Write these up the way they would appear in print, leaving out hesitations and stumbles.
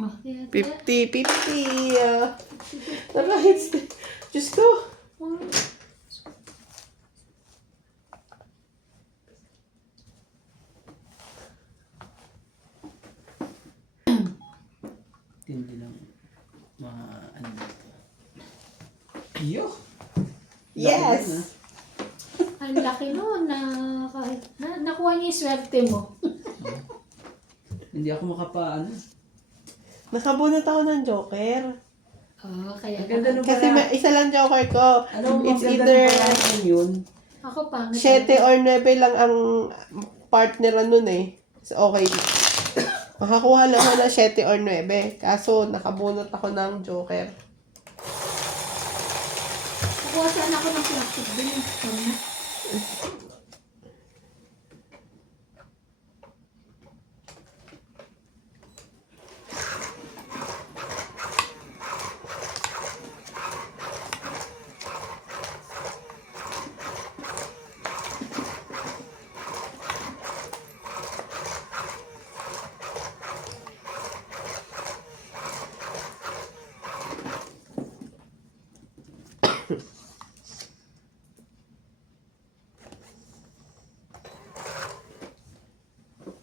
Oh, 50-50. Naka-hits. Diyos ko. Tindi lang. Mga ano dito. Iyo! Yes! Ang laki nun na kahit nakuha niya yung swerte mo. Hindi ako makapa, ano. Nakabunot ako ng Joker. Oh, kaya Ang ganda nung Kasi pala. isa lang Joker ko. Ano, It's maganda either nung pala yun. Ako pangit. 7 or 9 lang ang partner nun eh. So, okay. Makakuha lang ako ng 7 or 9. Kaso, nakabunot ako ng Joker. Kukuha sana ako ng plastic din.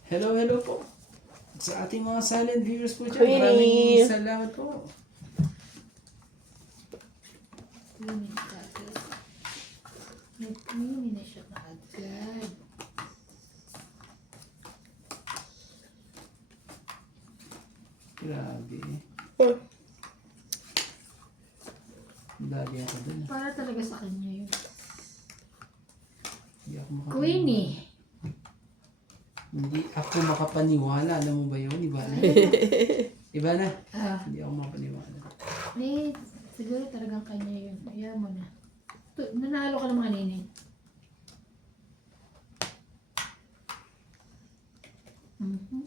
Hello po. Sa ating mga silent viewers po dyan. Queenie. Maraming salamat po. Nag-mini na siya kaagad. Grabe. Dali ako dun. Para talaga sa kanya yun. Hindi ako makapaniwala. Queenie. Hindi ako makapaniwala. Alam mo ba yun? Iba na. Iba na. Ah, Hindi ako makapaniwala. siguro talagang kanya yun. Ayaw mo na. Nanalo ka ng mga nini. Mhm.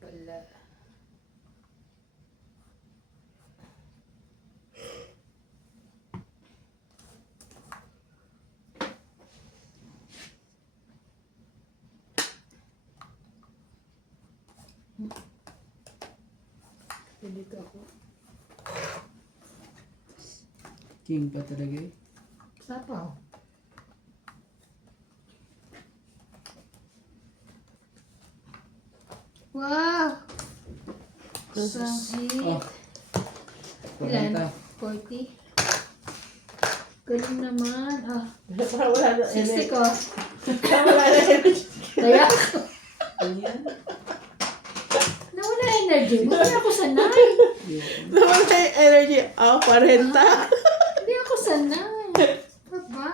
Pala. Dito ako. King pa talaga eh. Sapaw. Wow! Sangit. Oh. Ilan? 40. 40? Galing naman. Ah, Parang wala na 60 ko. Parang wala na energy. Kaya, Ano yan? nawala energy. Hindi ako sanay. Nawala yung energy. 40. Hindi ako sanay. Ano ba?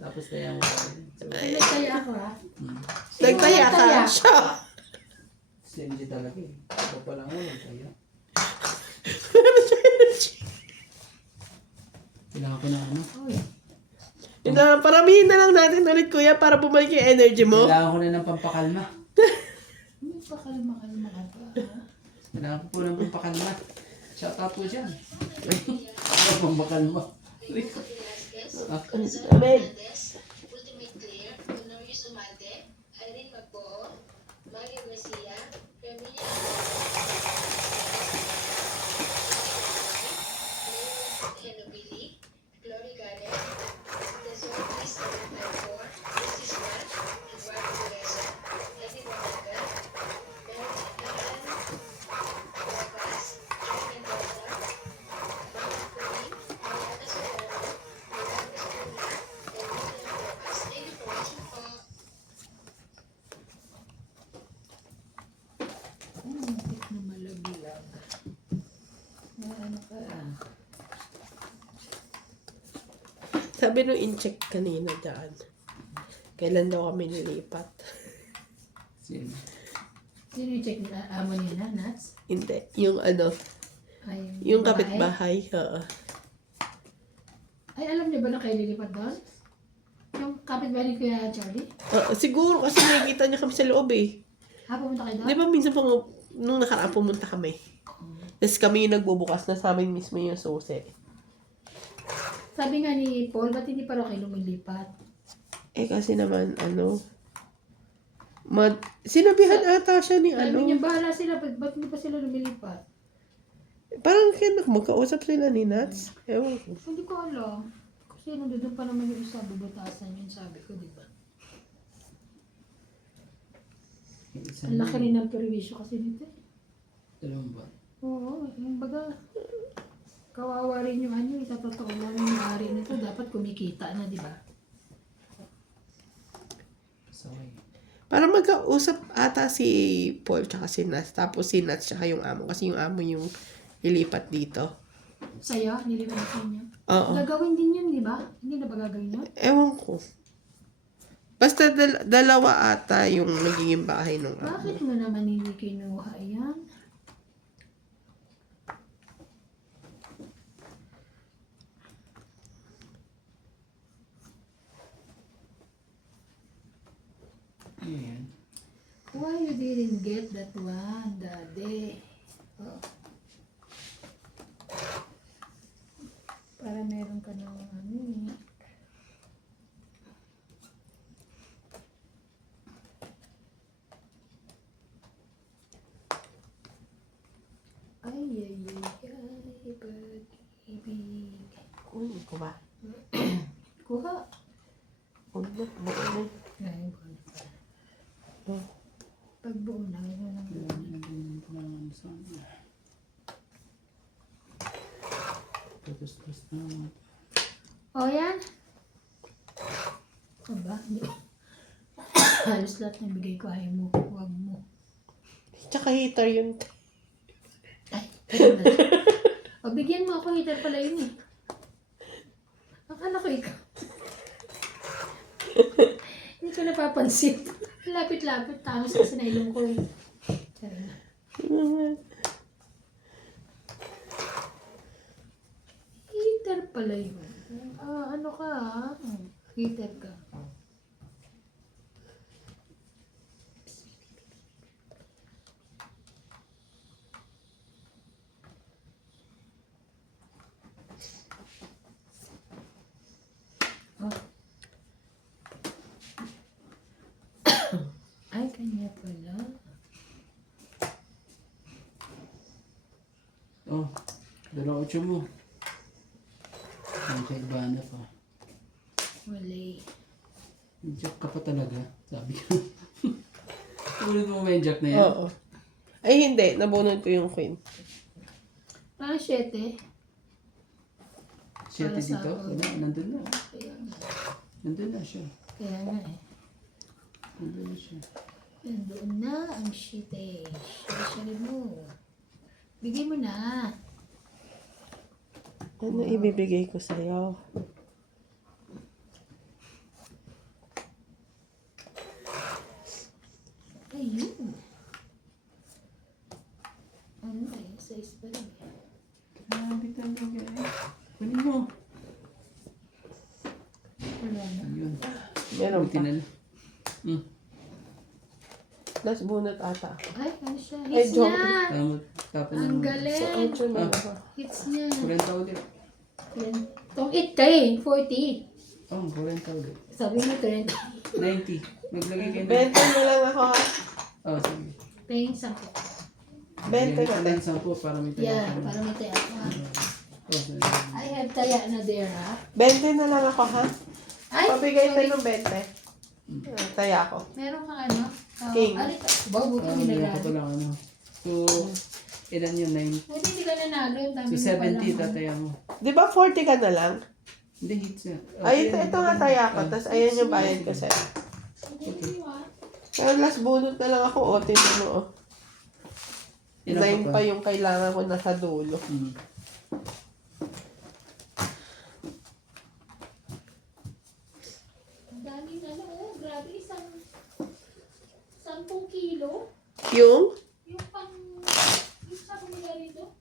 Tapos kaya mo pa rin. So, Nagtaya ako ha. Nagtaya ka. Nagtaya. Siya. CMG talaga eh. Ako pa lang ako kaya. Kailangan ko na ano? Uy. Yun na, paramihin na lang natin ulit kuya para bumalik yung energy mo. Kailangan ko na ng pampakalma. May pakalma-kalma ka pa ha? Kailangan ko po ng pampakalma. Shout out po dyan. Pampakalma. Amen. Ultimate Clear, Honorius Umate, Irene Magbo, Mario Garcia, Reminia Henobili, Glory Garden, Tesoro Chris Alfor, Lucis Nat, Eduardo Teresa, Eddie Monaga, Marilyn Rojas, John Mendoza, Mama Puri, Mariana Solano, Miranda Solana, and William Rojas. Thank you for watching po. Muntik na malaglag. Ano ka? Sabi nung in-check kanina dyan. Kailan daw kami nilipat? Sino? Sino yung check na amo niya na, Nats? Hindi. Yung ano, Ay, yung babae? kapitbahay. Oo. Ay, alam niyo ba na kayo lilipat doon? Yung kapitbahay ni Kuya Charlie? Siguro kasi nakikita niya kami sa loob eh. Pumunta kayo doon? Di ba minsan nung nakaraan pumunta kami. Tapos kami yung nagbubukas na sa amin mismo yung susi. Sabi nga ni Paul, ba't hindi pa raw kayo lumilipat? Eh kasi naman, sinabihan ata siya ni Sabi niya, bahala sila, ba't hindi pa sila lumilipat? parang magkausap sila ni Nats. Ewan ko. Hindi ko alam. Kasi nandun pa naman yung isa, bubutasan yun, sabi ko, di ba? Yung isa Ang laki rin ng perwisyo kasi nito eh. Dalawang ba? Oo, yung baga, kawawa rin yung ano, sa totoo lang yung ari nito, dapat kumikita na, di ba? Sorry. Parang magkausap ata si Paul tsaka si Nats. Tapos si Nats tsaka yung amo. Kasi yung amo yung ilipat dito. Sa'yo, nilipat sa inyo. Oo. Gagawin din yun, di ba? Hindi na ba gagawin yun? Ewan ko. Basta dalawa ata yung magiging bahay ng amo. Bakit mo naman hindi kinuha yan? Ayan. Why you didn't get that one, Daddy? Oh. Para meron ka ng ano eh. Ay, pag-ibig. Uy, ko ba? Kuha. Ulit, buo Ay, buo. Pag buo na, yun ang buo. Tapos na. O, yan. Aba, halos lahat ng bigay ko ayaw mo. Huwag mo. Tsaka heater yun. Ay, ayun na. O, bigyan mo ako. Heater pala yun eh. Akala ko ikaw. Hindi ko napapansin. Lapit-lapit. Tangos kasi na ilong ko eh. Sorry na. Heater pala yun. Ano ka ah? Heater ka. Oh. Ay, kanya pala. Oh, 2.8 mo. Ang kaibana pa. Wala. May jack ka pa talaga, sabi ko. Ulit mo ba yung jack na yan? Oo. Ay, hindi. Nabunod ko yung queen. Parang 7. 7 Para sa dito? ako. Wala, nandun na. Kaya nga. Nandun na siya. Kaya nga eh. Nandun na siya. Nandoon na ang shit eh. Shari mo. Bigay mo na. Ano ibibigay ko sa'yo? Ayun. Ano eh, size pa rin eh. Grabe talaga eh. Kunin mo. Wala na. Ayun. Meron Buti pa. na lang. Last bunot ata. Ay, ano siya? Ay, Hits joke. niya! Tama. Tapos Ang So, galing! 8 na ako. Hits niya. 40 ulit. Yan. Tong 8 ka eh. 40. Oh, 40 ulit. Sabi mo 20. 90. Maglagay kayo ng... Benta na lang ako ha. Oh, sige. Paying 10. Benta Maglagay ka ka na. ng 10 para may tayo. Yeah, para may taya ako ha. Oh, sige. I have taya na there ha. 20 na lang ako ha. Ay, Pabigay sorry. tayo ng 20. Taya ako. Meron kang ano? King. Alita. Ba, buti Meron pa ginagano. lang ano. So, ilan yun? 9. Buti hindi ka nanalo. Ang dami So, mo palang 70 tataya mo. Di ba 40 ka na lang? Hindi, hits yan. Ay, ito nga taya ko. Tapos ayan yung bayad ko sa'yo. Okay. Pero last bunot na lang ako. O, tingnan mo. Oh. Ilan 9 pa yung kailangan ko nasa dulo. Hmm. Ang daming ano, oh, grabe, 10 kilo. Yung? Yung pang... Yung sabi nila rito?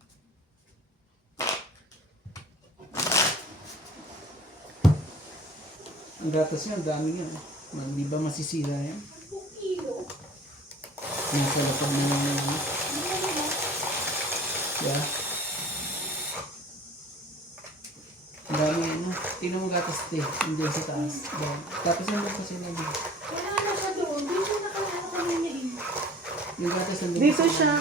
Ang gatas niya, ang dami niya. Hindi ba masisira yan? 2 kilo. Nasa lapag na yung ano. Yeah. Ang dami ano. Tingnan mo gatas te. Hindi sa taas. Yan. Tapos nandun kasi nandun. Wala na siya doon. Dito nakalala kanina eh. Yung gatas nandun. Dito kasi siya.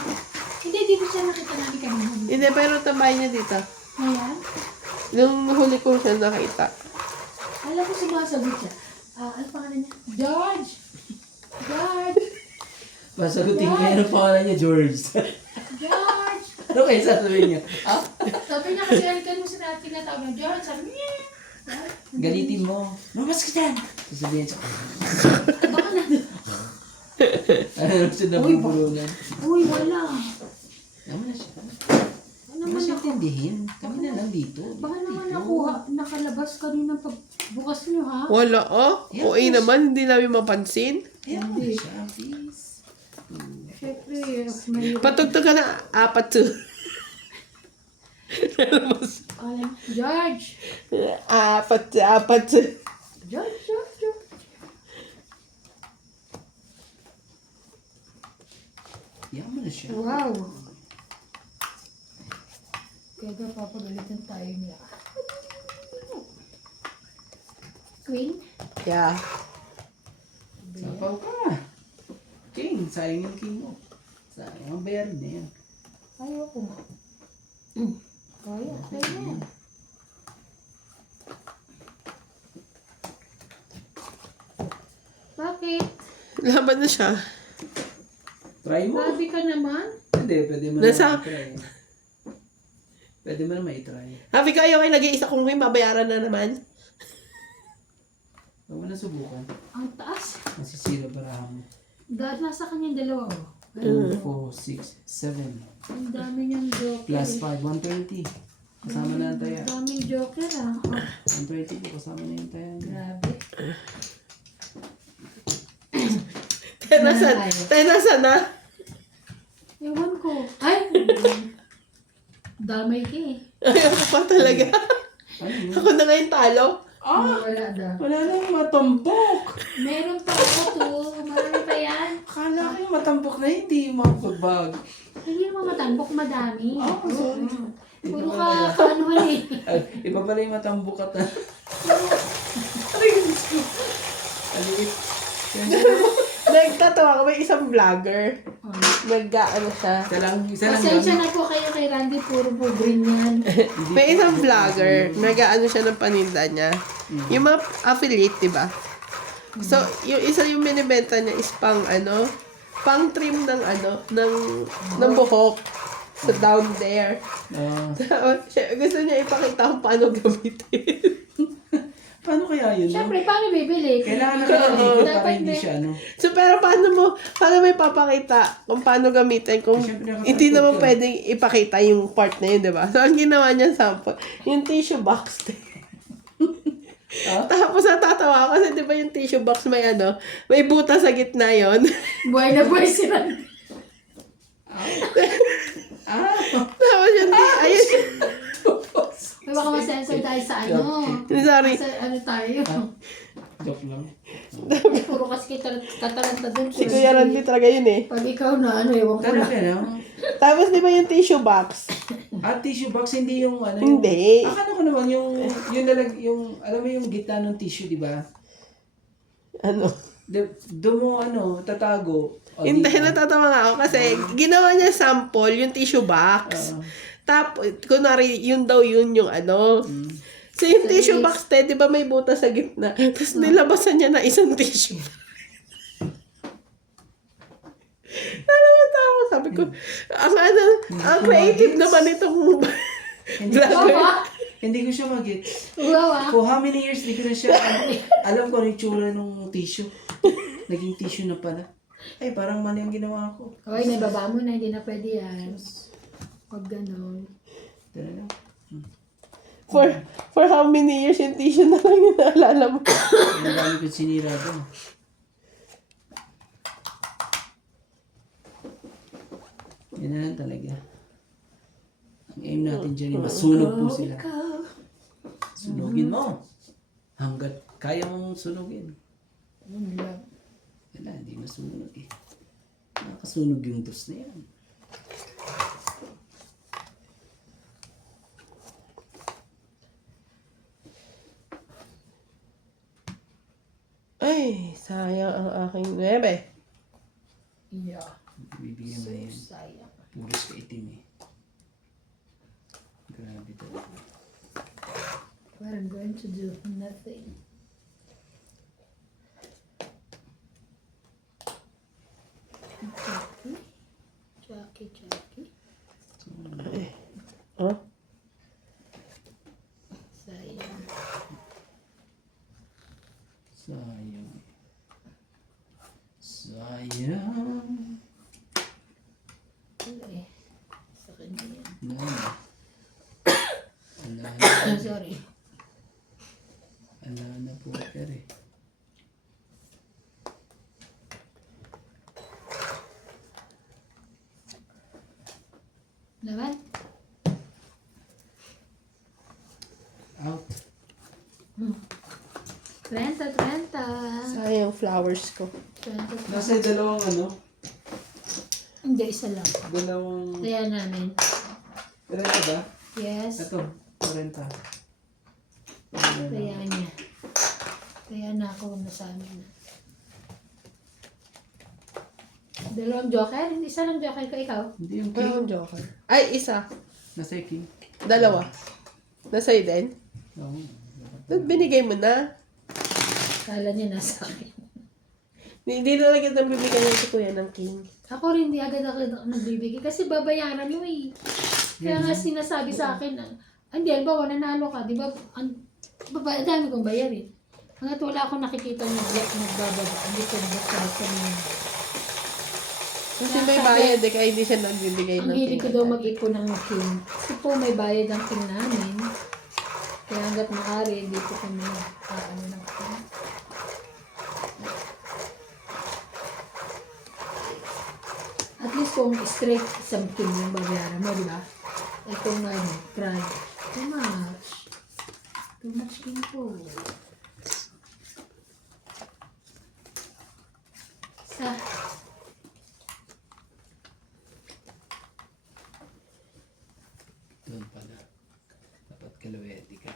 Hindi, dito siya nakita namin kanina. Hindi, pero tambay niya dito. Ayan. Nung huli ko siya nakita. Alam ko sumasagot siya. Ano pangalan niya? George! George! Pasagutin ko yan ang pangalan niya, George. George! Ano kayo sasabihin niya? Ah? Sabi niya kasi alikan mo sila tinatawag ng George. Sabi niya. Galitin mo. Mamas ka dyan! Sasabihin siya. Baka na. Ano naman siya nabubulunan? Uy, wala. Naman na siya. Ano Ano naman siya ako? tindihin? Kami na lang dito. Baka naman nakuha, nakalabas kanina pagbukas niyo ha? Wala, oh. OA naman, hindi namin mapansin. Ayan mo na siya, please. Siyempre, may... Patugtog ka na, 4 to. Alam, George! 4 to. George, George, George. Ayan mo na siya. Wow! Kaya papagalitan tayo niya. Queen? Yeah. Sapaw ka. King, sayang yung king mo. Sayang ang bayarin na yan. Ayoko nga. Kaya, kaya. Bakit? Laban na siya. Try mo. Grabe ka naman. Hindi, pwede mo Nasa- naman i-try. Pwede mo naman i-try. Happy kayo kayo nag-iisa kung may mabayaran na naman. Huwag mo na subukan. Ang taas. Masisira barahan mo. Nasa kanyang dalawa oh. 2, 4, 6, 7. Ang dami niyang joker. Plus 5, 120. Kasama na ang taya. Ang daming joker ah. Oh, 120 po, kasama na yung taya. grabe. Tayo nasan na? Ewan ko. Ay! Damay ka eh. Ayaw ko pa talaga. Ano yun? Ako na ngayon talo. Wala daw. Wala nang matampok. Meron pa ako to. Marami pa yan. Akala ko yung matampok na hindi mapagbag. Hindi naman matambok, madami. Oh, sorry. Puro ka kaanuhan eh. Ay, iba pala yung matambok at Aray, Diyos ko. Aliit. Nagtatawa ko, may isang vlogger. Nag-ano siya. Isa lang Pasensya yun. na po kayo kay Randy. Puro po green yan. May isang vlogger, nag-ano siya ng paninda niya. Yung mga affiliate, di ba? So, yung isa yung binibenta niya is pang pang trim ng ng buhok. So, down there. Tapos, gusto niya ipakita kung paano gamitin. Paano kaya yun? No? Siyempre, paano bibili? Kailangan nakaligo para Dapat hindi may- siya, no? So, pero paano may papakita kung paano gamitin kung Siyempre, nakatalikod hindi naman ka. pwedeng ipakita yung part na yun, di ba? So, ang ginawa niya sample, yung tissue box. Tapos natatawa ako kasi di ba yung tissue box may butas sa gitna yon. Buhay na buhay si Randy. Tapos yung ayun. May baka masensor tayo sa ano. Sorry. Sa ano tayo. Joke lang. Puro kasi katalanta dun. Si Kuya Randy talaga yun eh. Pag ikaw na ewan ko na. Talaga, no? Tapos di ba yung tissue box? At tissue box, hindi yung yung... Hindi. Akala ko naman yung alam mo yung gitna ng tissue, di ba? Ano? Doon mo, tatago. O, Hindi, di ba? natatawa nga ako kasi ginawa niya sample yung tissue box. Tapos, kunwari, yun daw yun yung So, yung So, tissue is- box, di ba may butas sa gitna? Tapos, nilabasan niya na isang tissue. Nakakatawa ako. Sabi ko, ang creative naman itong Hindi ko vlogger. siya, hindi ko siya mag-get. Wow ah. For how many years, di ko na siya, alam ko ano yung tsura ng tissue. Naging tissue na pala. Ay, parang mali ang ginawa ko. Okay, naibaba mo na. Hindi na pwede yan. Pag gano'n. Tara na. For how many years yung tissue na lang yung naalala mo? Ang dami ko sinira doon. Yan na lang talaga. Ang aim natin dyan ay masunog po sila. Sunugin mo. Hanggat kaya mong sunugin. Yun lang. Wala, hindi masunog eh. Nakasunog yung dos na yan. Ay, sayang ang aking 9. Yeah. Bibigyan mo na yan. Sayang. Puros ka itim eh. Grabe talaga. But I'm going to do nothing. Jackie. Oh? Sayang. Sayang. Sayang. Eh, sa kanya yan. Wala na. Wala na. Sorry. Wala na po eh. Laban? Out. 30. Sayang flowers ko. 20. Nasa dalawang ano? Hindi, isa lang. Dalawang... Kaya namin. 30 ba? Yes. Ito, 40. Kaya niya. Kaya na ako nasabi na. Dalawang joker? Isa lang joker ko, ikaw. Hindi yung Wala king. akong joker. Ay, isa. Nasa yung king. 2. Nasa'yo din? Oo. Ba't binigay mo na? Kala niya nasa akin. Hindi na lang kita bibigyan ng si Kuya ng king. Ako rin, hindi agad ako nagbibigay. Kasi babayaran mo eh. Kaya nga sinasabi sa akin, hindi, halimbawa, nanalo ka, di ba, ang dami kong bayarin. Hanggat wala akong nakikita nagbababa, hindi ko basta niya. Kasi may bayad eh, kaya hindi siya nagbibigay Ang ng hilig ko king. daw mag-ipon ng king. Kasi po may bayad ang king namin. Kaya hanggat maaari, hindi ko kami ano ng king. At least kung straight isang king yung babayaran mo, di ba? Eh kung ano, try. Too much. Too much king po. Sa Doon pala. Dapat kalawete ka.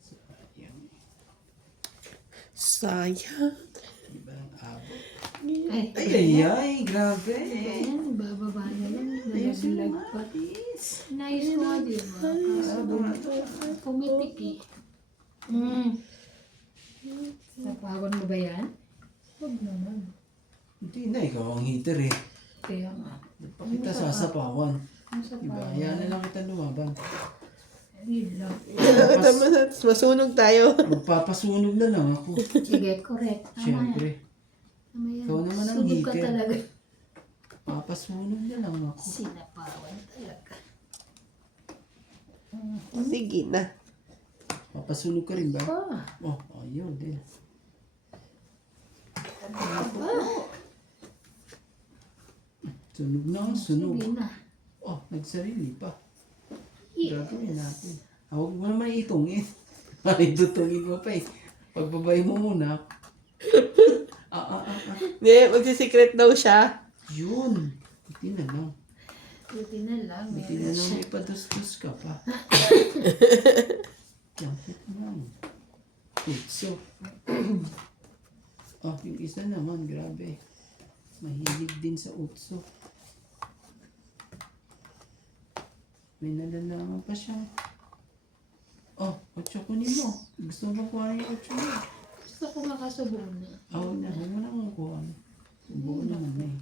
Sayang. Sayang. Iba ang abot. ay, Ay, grabe. ayan, bababa na lang. Ayusin mo Nalaglag nga, pa. please. Nais ko nga, di ba? Kaso pumitik eh. Napawan mo ba yan? Huwag naman. Hindi na, ikaw ang heater eh. Kaya nga. Ba't pa kita sasapawan? Ang sa Diba? pa. Hayaan na lang kita lumaban. Yun lang. Tama na, masunog tayo. Magpapasunog na lang ako. Sige, correct. Tama yan. Siyempre. Tama yan. Ikaw naman ang Sunog ka hiker. talaga. Papasunog na lang ako. Sinapawan talaga. Sige na. Papasunog ka rin ba? Ah, Oh, ayun din. Sunog na ang sunog. sige na. Oh, nagsarili pa. Yes. Gagawin natin. Huwag mo naman itungin. Parang tutungin mo pa eh. Pagbabay mo muna. Hindi, magsisikret daw siya. Yun. Buti na lang. Buti na lang. Buti na lang may padustos ka pa. Lapit lang. Utso. Oh, yung isa naman, grabe. Mahilig din sa utso. May nalalaman pa siya. Oh, otso kunin mo. Gusto mo kuha yung otso mo? Gusto ko makasubo na. Huwag na, huwag mo na kung kuha. Kubo naman na eh.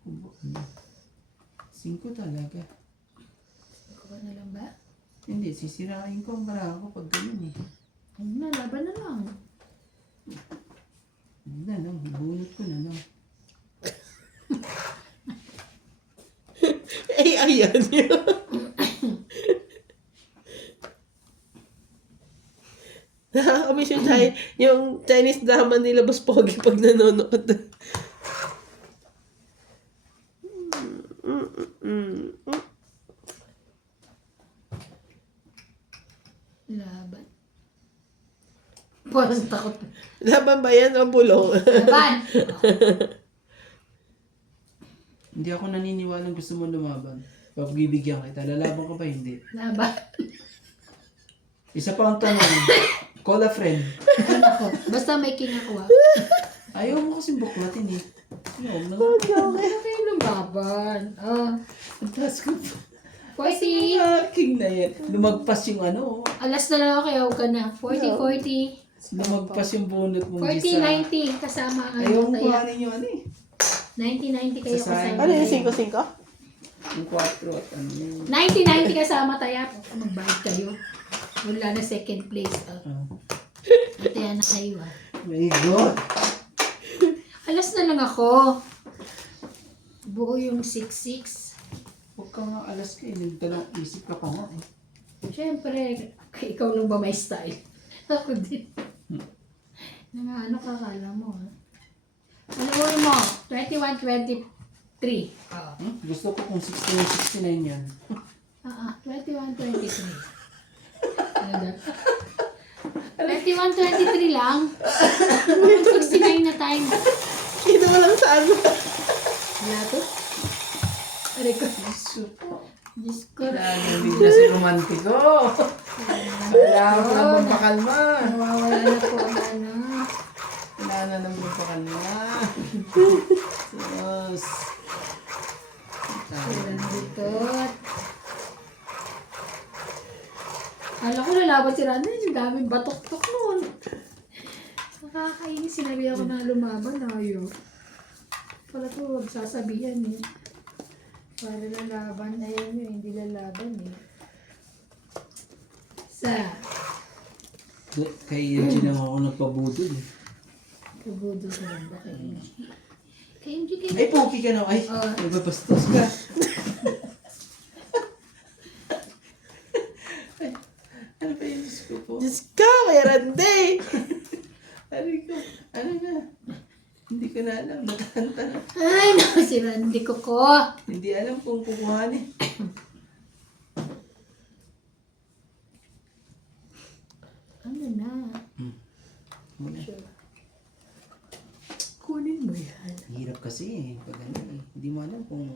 Kubo na. 5 talaga. Kuha na lang ba? Hindi, sisirain ko ang barako pag ganyan eh. Ayun na, laban na lang. Huwag na lang, ibunot ko na lang. Eh, ayan yun. Nakakamiss yung yung Chinese drama nila Boss Pogi pag nanonood. Laban. Parang takot. Laban ba yan o bulong? Laban! Hindi ako naniniwala gusto mo lumaban. Pagbibigyan kita, lalaban ka ba hindi? Laban. Isa pa ang tanong, call a friend. Ano ako? Basta may king ako ah. Ayaw mo kasing buklatin eh. No. Okay ng laban. Ah. Ang taas ko pa. 40. King na yan. Lumagpas yung ano. Alas na lang ako kaya huwag ka na. 40. Lumagpas yung bunot mong 40, gisa. 90. Kasama ang Ayaw mo taya. kuhanin yung ano eh. 90 kayo Sasayang. kasama. Ano yung 5-5? Yung 4 at ano yun. 90 kasama taya. Magbayad kayo. Wala na second place. Taya na kayo ah. My God. Alas na lang ako. Buo yung 6-6. Huwag ka nga alas ka eh. Nagtanong isip ka pa nga eh. Siyempre, ikaw lang ba may style? Ako din. Ano ka kala mo ha? Ano mo? 21-23. Gusto ko kung 16-69 yan. 21-23. Ano 21-23 lang. 69 na time. Ito mo lang sa ano. Wala to? Aray ko. Diyos ko. Hindi na si romantiko. Wala ko lang pampakalma. Nawawala na po ang ano. Wala na lang pampakalma. Sus. Walang dikot. Kala ko lalaban si Rana, yung daming batok-tok noon. Nakakainis, sinabi ako na lumaban, ayaw. Pala to, huwag sasabihan eh. Para lalaban, ayaw nyo, hindi lalaban eh. Kay MG lang ako nagpabudol eh. Kabudo sa lang ba kay MG? Kay MG, kay Ay, poki ka na. Ay, nababastos ka. Ay, ano pa yung Diyos ko po? Diyos ka, may rande. Ano na? Hindi ko na alam. Nakakanta na. Ay, naku, si Randy ko. Hindi alam kung kukuhanin. Ano na? Muna. Kunin mo yan. Hirap kasi eh. Pag ano eh. Hindi mo alam kung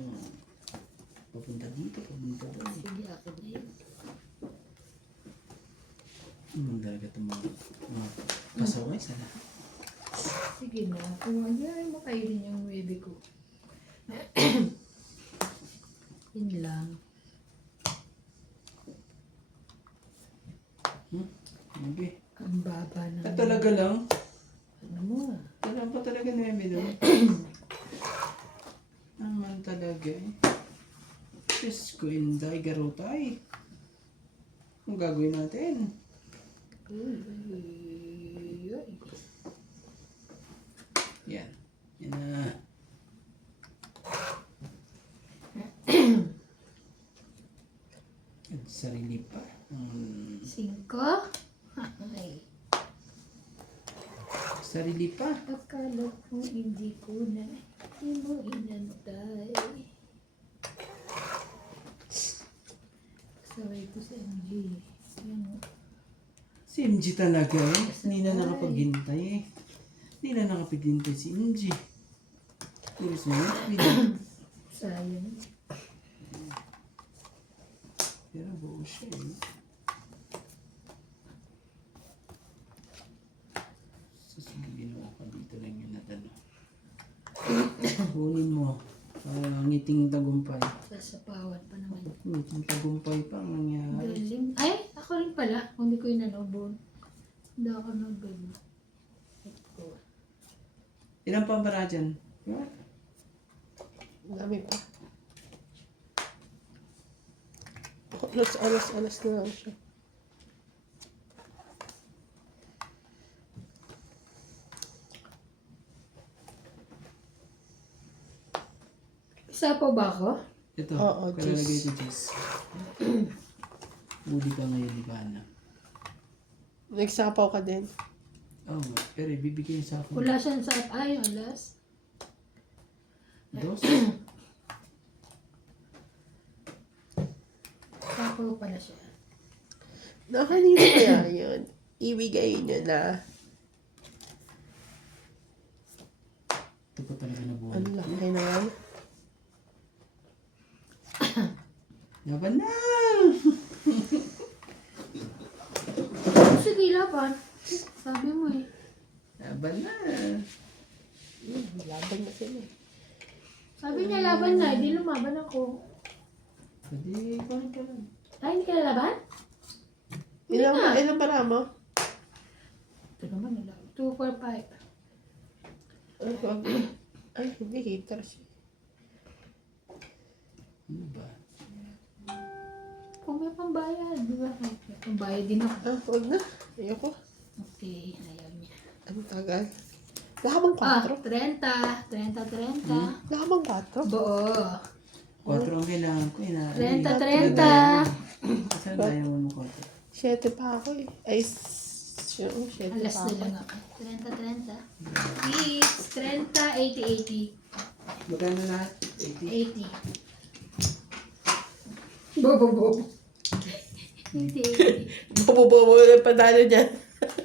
papunta dito, papunta doon. Sige, akin na yun. Ano talaga itong mga pasaway sana. Sige na. Kung ay mo kayo din yung baby ko. Yun lang. Okay. Ang baba na. Talaga lang. Ano mo ah. Talaga pa talaga na yung doon. Naman talaga eh. Diyos ko, Inday, garotay. Ang gagawin natin? Yan. Yan na. At sarili pa. 5. Ay. Sarili pa. Akala ko hindi ko na. Hindi mo inantay. Sabay ko sa MG. Yan o. Si MG talaga eh. Hindi na nakapaghintay eh. Hindi na nakapaghintay si MG. Iris mo yun? Sayang. Pero buo siya eh. Sasabihin mo ka dito lang yung natanong. Kunin mo. Ngiting tagumpay. Sasapawan pa naman. Ngiting tagumpay pa ang nangyari. Galing. Ay, ako rin pala. Kung hindi ko yung nanobon. Hindi ako nag-gano. Ilan pa para dyan? Dami pa. Alas na lang siya. Isa pa ba ako? Ito. Oo, Kalalagay Jess. ito, Jess. Uli ka ngayon, di ba na? Nagsapaw ka din. Oh, pero ibibigay niya sa akin. Wala siyang sa ay, alas. Dos? Sako pala siya. Na kanina kaya yun. Ibigay niyo na. Ito po talaga na buhay. Ang laki naman. Laban na! Sige, laban. Sabi mo eh. Laban na! Laban na sila eh. Sabi niya laban na, hindi lumaban ako. Pwede, kunin ka lang. Ay, hindi ka lalaban? Hindi na. Ilang para mo? Ito naman, 2, 4, 5. Ay, wag. Ay, hindi. Hater siya. Ano ba? Kung may pambayad, di ba? May pambayad din ako. Ah, wag na. Ayoko. Okay, ayaw niya. Ang tagal. Lahamang 4. 30. 30. Lahamang 4. Buo. 4 ang kailangan ko. 30. Saan tayo mo 4? 7 pa ako eh. Ay, 7 Alas pa na ako. lang ako. 30. It's 30, 80. Magkano lahat? 80? 80. Bobo. 80. Bobo na padalo dyan.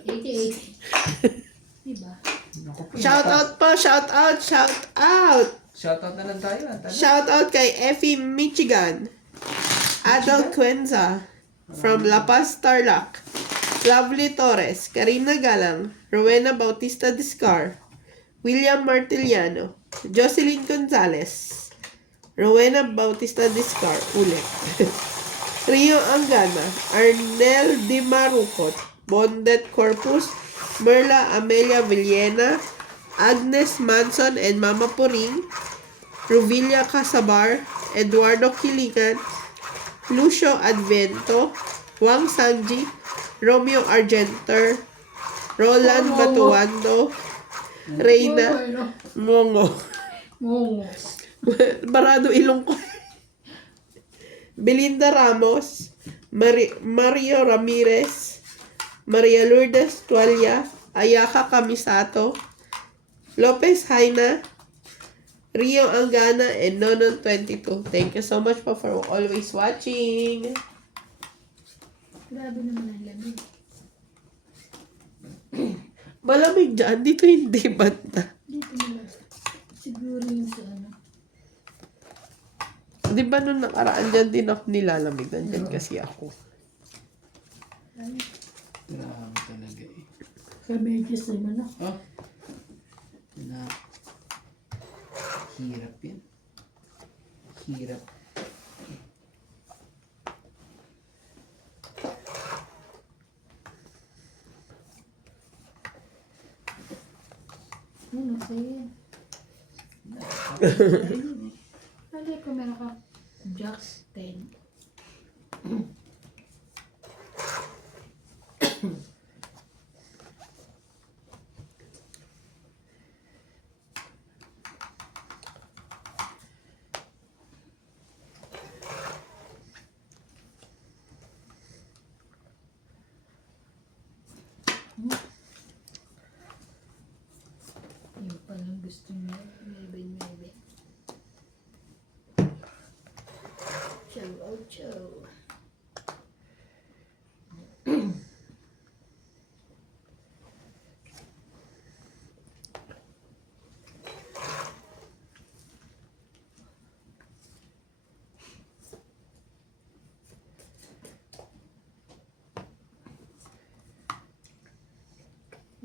80. Diba? Naku po. Shout out po, shout out, shout out. Shoutout na lang tayo. Shout out kay Effie Michigan. Adel Quenza from La Paz, Tarlac. Lovely Torres, Karina Galang, Rowena Bautista Discar, William Martiliano, Jocelyn Gonzalez, Rowena Bautista Discar, ulit. Rio Angana, Arnel Di Marucot, Bondet Corpus, Merla Amelia Villena, Agnes Manson and Mama Puring, Ruvilla Casabar, Eduardo Kiligan, Lucio Advento, Wang Sangji, Romeo Argenter, Roland Batuando, Reyna Mongo, Mungos. Barado ilong ko. Belinda Ramos, Mario Ramirez, Maria Lourdes Tualia, Ayaka Kamisato, Lopez Haina, Rio Angana, and Nonon22. Thank you so much po for always watching. Grabe naman ang lamig. Malamig dyan. Dito hindi banda. Dito nila. Siguro yung sa ano. Di ba nung nakaraan dyan din ako nilalamig? Nandyan kasi ako. Grabe talaga eh. Kamedyas naman ako. Oh. Na. Hirap yan. Hirap. Ano sa'yo? Kali ko meron ka Jax 10. Yung palang gusto niya. Maybe. Chow.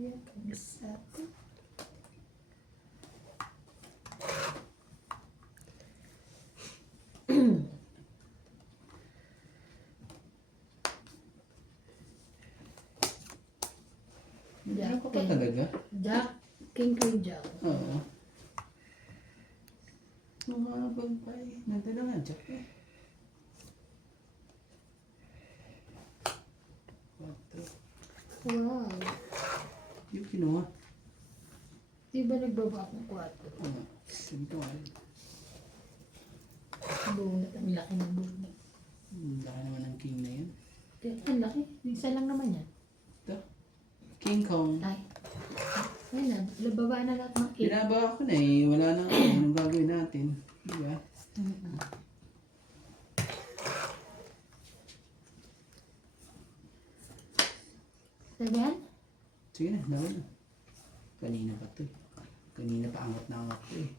Yan, kamisate. Ano ka pa talaga? Jack, King Jack. Oo. Mga bampay. Nandun nga, Jack eh. 4. Wow. Yung kinuha. Di ba nagbaba akong 4? Oo. Sabi ko nga. Bunot, ang laki ng bunot. Laki naman ng king na yun. Ang laki, isa lang naman yan. Ito. King Kong. Ay, Ayun na, baba na lahat ng cake. Binaba ko na eh. Wala na anong gagawin natin. Diba? Seven? Sige na, naman na. Kanina pa to eh. Kanina pa angat na angat to eh.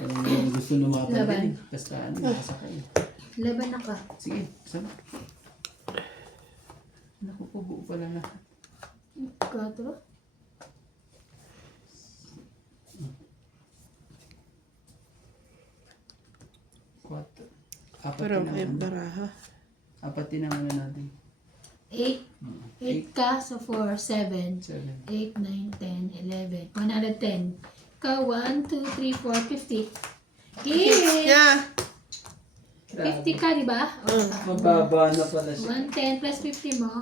Yung gusto lumaban Laban. din eh. Basta ano, nakasakay eh. Laban na ka. Sige, sama. Naku po, buo pala lahat. 4. Kwatro. Apat Pero din ang may ano. baraha. Apat din ang ano natin. 8. 8 ka, so 4, 7. 7. 8, 9, 10, 11. 110. Ka, 1, 2, 3, 4, 50. Yay! Yeah. 50 ka, di ba? Mababa na pala siya. 110 plus 50 mo.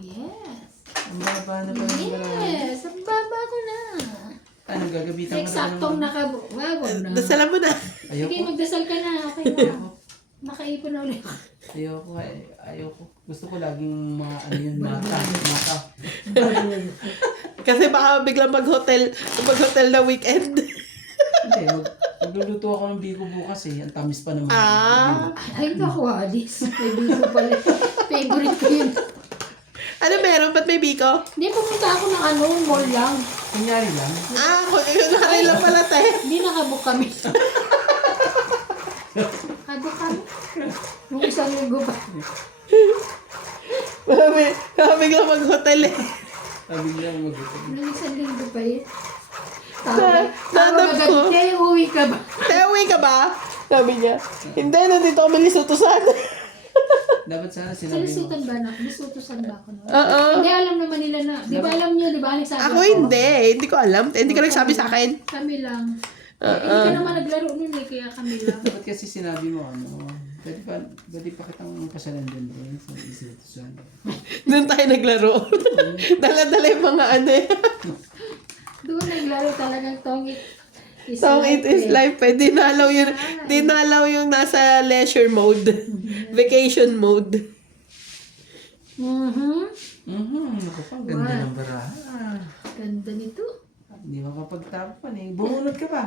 Yes. Mababa na pala siya. Yes. Ang baba ko na. Ano, gagabitan ko na Eksaktong nakabago na. Dasalan mo na. Ayoko. Sige, magdasal ka na. Okay na. Nakaipon na ulit. Ayoko eh. Ayoko. Gusto ko laging mga ano yun, mata. Kasi baka biglang mag-hotel na weekend. Hindi, magluluto ako ng biko bukas eh. Ang tamis pa naman. Ah. Ay, naku, Alice. May bigo pala. Favorite ko yun. Ano meron? Ba't may biko? Hindi, pumunta ako ng ano, mall lang. Kunyari lang. Yun lang pala tayo. Hindi nakabook kami. Nakabook kami. Nung isang linggo pa. Baka biglang mag-hotel eh. Sabi niya mag-ito. Nung isang linggo pa yun. Nanap Tawag agad, ko. "Kaya uwi ka ba?" Uwi ka ba? Sabi niya. Hindi, nandito kami lisutusan. Dapat sana sinabi mo. Salisutan ba na? Lisutusan ba ako? No? Oo. Hindi, alam naman nila na. Di ba alam niyo, di ba? Nagsabi Ako hindi. Hindi ko alam. Hindi ko nagsabi sa akin. Kami lang. Hindi ka naman naglaro nun eh, kaya kami lang. Dapat kasi sinabi mo ano. Pwede pa kitang pasalan din doon sa isutusan. Doon tayo naglaro. Dala-dala yung mga ano eh. Doon naglaro talagang tongit. Song It Is Life eh. Dinalaw yung nasa leisure mode. Vacation mode. Naku pa, ang ganda ng baraha. Ganda nito. Hindi makapagtapan eh. Bumunod ka ba?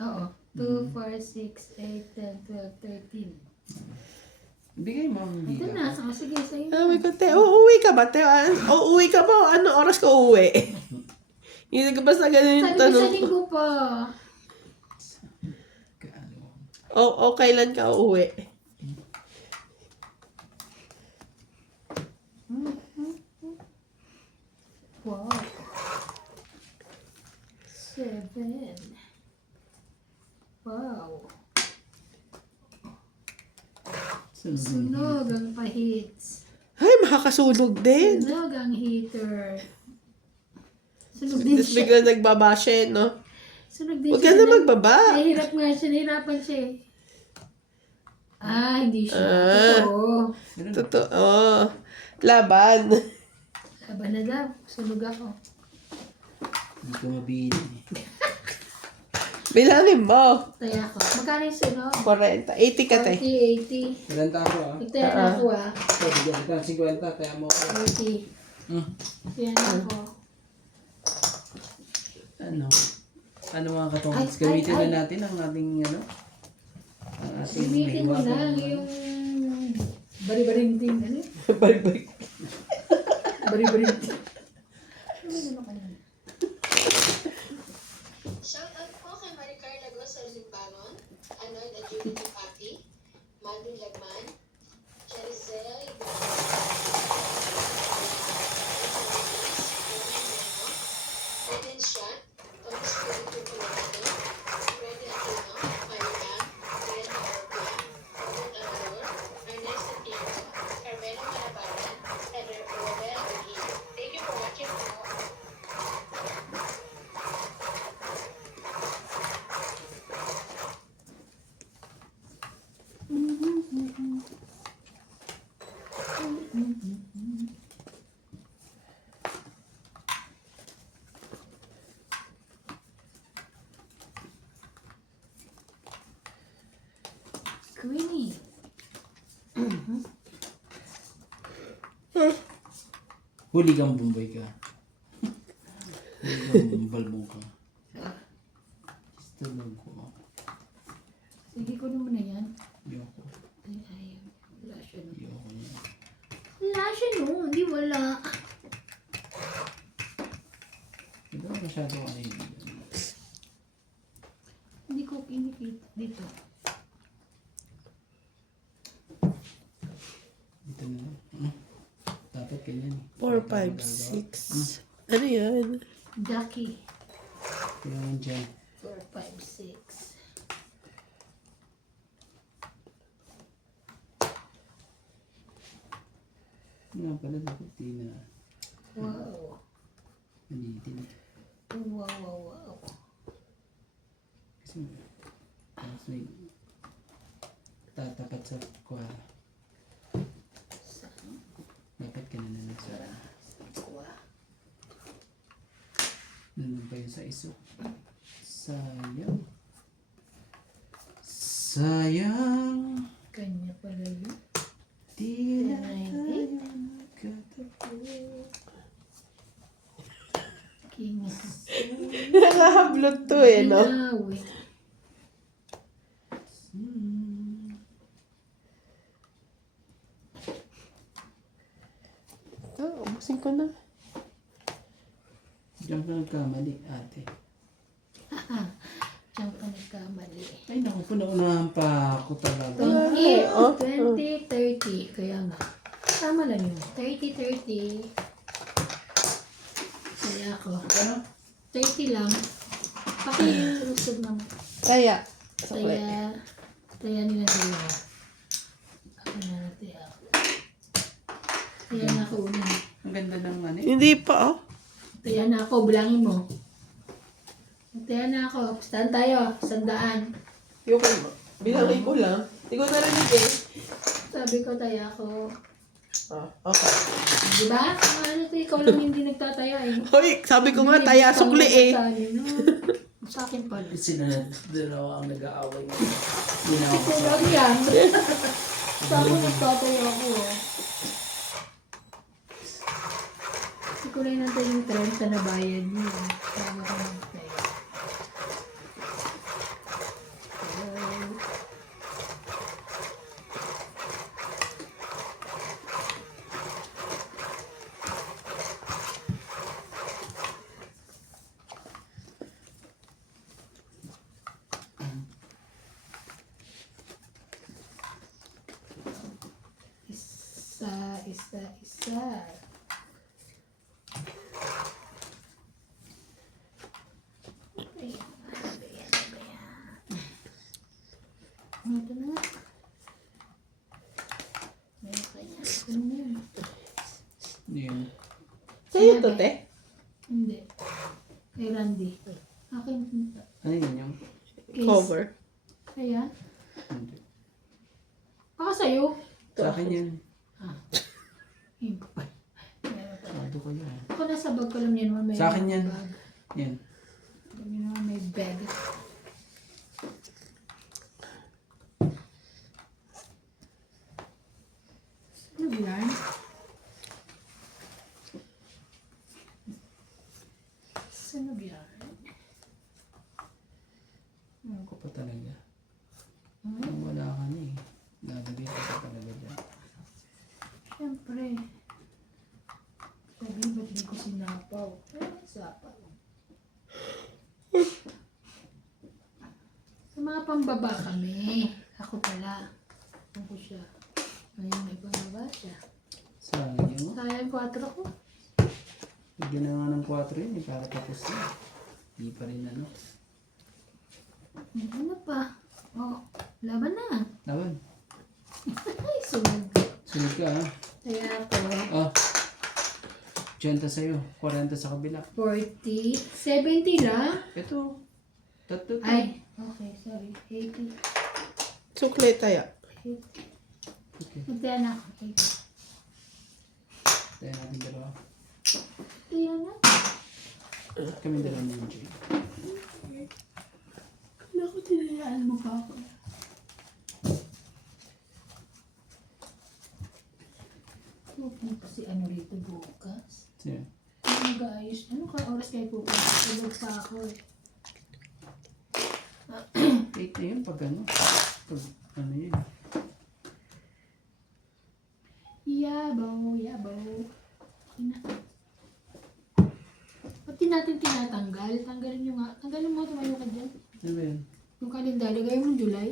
Oo. 2, 4, 6, 8, 10, 12, 13. Bigay mo ang Ito liga. na. Oh, sige, sa'yo. Sabi ko, te, uuwi ka ba? Te, uuwi ka ba? Ano oras ka uuwi? Hindi ko basta ganun yung Sabi ko sa tanong ko. linggo pa. O kailan ka uuwi? Wow. 7. Wow. Sunog ang pahits. Ay, makakasunog din. Sunog ang heater. Sunog din Tapos siya. bigla nagbabashe, no? Sunog din Huwag ka na magbaba. Nahihirap nga siya. Nahirapan siya eh. Hindi siya. Ah. Totoo. Totoo. Laban. Laban na daw. Sunog ako. Hindi ko mabili. Bilangin mo. Taya ako. Magkano yung sunog? 40. 80 ka, te. 40, 80. Talanta ako ah. Nagtaya na ako So, bigyan kita ng 50, kaya mo ako. 40. Taya na ako. Ano mga katongits? Ay, Gamitin ay, na ay. natin ang ating ang ating Gamitin mo hiwa. lang yung bari-baring ting. Ano yun? Balik-balik. Bari-baring ting. Ano ka na? Shout out po kay Maricar Lagos sa Limbangon, Anoy at Judy Papi, Mandun Lagman, Cherisel, Eden Shot, Thomas Pedro Colorado, Freddy Aquino, Marica, Brenda Orpia, Ruth Amador, Ernest Atienzo, Carmelo Marabaran, and Robel Aguirre. Thank you for watching po. Queenie. Huli kang Bombay ka. Huli kang balbong ka. Tulog ko. Sige ko naman na yan. Ayoko. Ay, ayaw. Wala siya no. Ayoko niya. Wala siya no. Hindi wala. Di ba masyado ano yun? Hindi ko kinikita dito. Dito na lang. Dapat ganyan. 4, 5, 6. Ano yan? Jackie. Kaya lang dyan. 4, 5, 6. Nga pala dapat di na Wow. nanitin. Wow, wow, wow. Kasi tapos may tatapat sa kuha. Dapat ganun na lang sa nandun pa yun sa iso. Sayang. Sayang. Kanya pala yun. Di na 98. katapos. King. Nakahablot to eh, no? Pinawi. Ubusin ko na. Diyan ka nagkamali, ate. Diyan ka nagkamali. Ay, naku po, naunahan pa ako talaga. 20, 30. Kaya nga. Tama lang yun. 30, 30. Kaya ako. Ano? 30 lang. Pakilusog naman. Kaya. Sakli. Taya nila dalawa. Ako na natin ako. Taya na ako una. Ang ganda ng ano eh. Hindi pa, oh. Taya na ako. Bilangin mo. Taya na ako. Stand tayo. 100. Yung bilangin ko lang. Hindi ko narinig eh. Sabi ko taya ako. Ah, okay. Diba? Ano to? Ikaw lang hindi nagtataya eh. Hoy, sabi ko nga, taya sukli eh. Sa akin pala. Sila dalawa ang nag-aaway. Hindi na ako Ito lang yan. Sa akin nagtataya ako. Hindi ko lang natin yung 30 na bayad niyo. Bago ko magtaya. Isa. Ito na. May kanya. Ano na yun? Yun. Sa'yo to, te? Hindi. Kay Randy. Akin. Ano yun yung? Case. Cover. Ayan. Hindi. Baka sa'yo. Sa akin yan. Yun ko pa. Sado ko yan. Ako nasa bag ko lang yan. May Sa akin yan. bag. Yan. Alam niyo naman may bag. Ano ba yan? Sino ba yan? Ako pa talaga. Hmm? Kung wala ka na eh. Lalagay ko pa talaga dyan. Siyempre. Sabi, ba't di ko sinapaw? Sapaw. Sa mga pambaba kami. Ako pala. Ako siya. Ayun, may pambaba siya. Sayang mo. Sayang 4 ko. Bigyan na nga ng 4 yun eh. Para tapos na. Di pa rin ano. Ano pa? Oh, laban na. Laban. Ay, sunod. Sunod ka ha. Kaya ako, Oh. 80 sa'yo. 40 sa kabila. 40. 70 lang. Ito. Tatlo to. Ay, okay, sorry. 80. Sukli, taya. 80. Okay. Magtaya na ako. 80. Tayo natin dalawa. Kaya na. Kami dalawa ni Jay. Kala ko tinayaan mo pa ako. Pupunta si ano rito bukas. Sige. Ano mag-aayos? Ano ka oras kayo pupunta? 8 na yun pag ano. Pag ano yun. Yabaw, yabaw. Okay na. Pati natin tinatanggal. Tanggalin nyo nga. Tanggalin mo, tumayo ka dyan. Ano ba yun? Yung kalendaryo, gawin mo July.